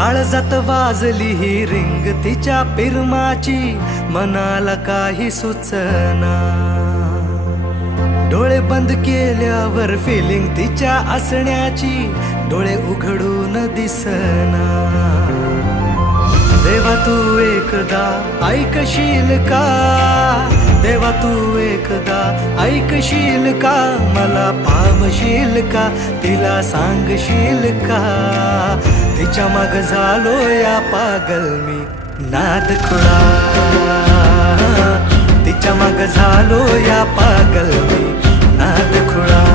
काळजात वाजली ही रिंग तिच्या पिरमाची, मनाला काही सुचना। डोळे बंद केल्यावर फिलिंग तिच्या असण्याची, डोळे उघडून दिसना। देवा तू एकदा ऐकशील का, देवा तू एकदा ऐकशील का, मला पावशील का, तिला सांगशील का, तिच्या माग झालो या पागल मी नाद खुळा, तिच्या माग झालो या पागल मी नाद खुळा।